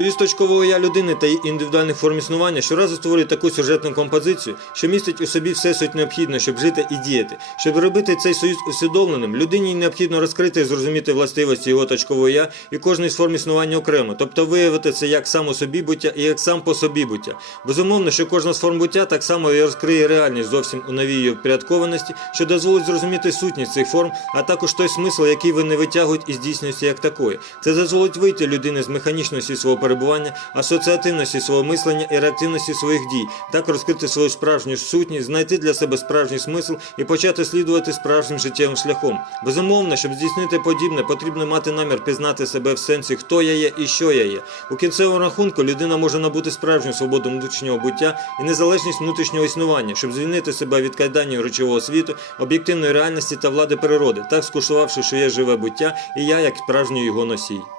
Союз точкового я людини та індивідуальних форм існування щоразу створює таку сюжетну композицію, що містить у собі все суть необхідне, щоб жити і діяти. Щоб робити цей союз усвідомленим, людині необхідно розкрити і зрозуміти властивості його точкового я і кожної з форм існування окремо, тобто виявити це як само собі буття і як сам по собі буття. Безумовно, що кожна з форм буття так само і розкриє реальність зовсім у новій її впорядкованості, що дозволить зрозуміти сутність цих форм, а також той смисл, який вони витягують із дійсності як такої. Це дозволить вийти людини з механічності свого перебування, асоціативності свого мислення і реактивності своїх дій, так розкрити свою справжню сутність, знайти для себе справжній смисл і почати слідувати справжнім життєвим шляхом. Безумовно, щоб здійснити подібне, потрібно мати намір пізнати себе в сенсі, хто я є і що я є. У кінцевому рахунку людина може набути справжню свободу внутрішнього буття і незалежність внутрішнього існування, щоб звільнити себе від кайданів речового світу, об'єктивної реальності та влади природи, так скуштувавши, що є живе буття, і я як справжній його носій.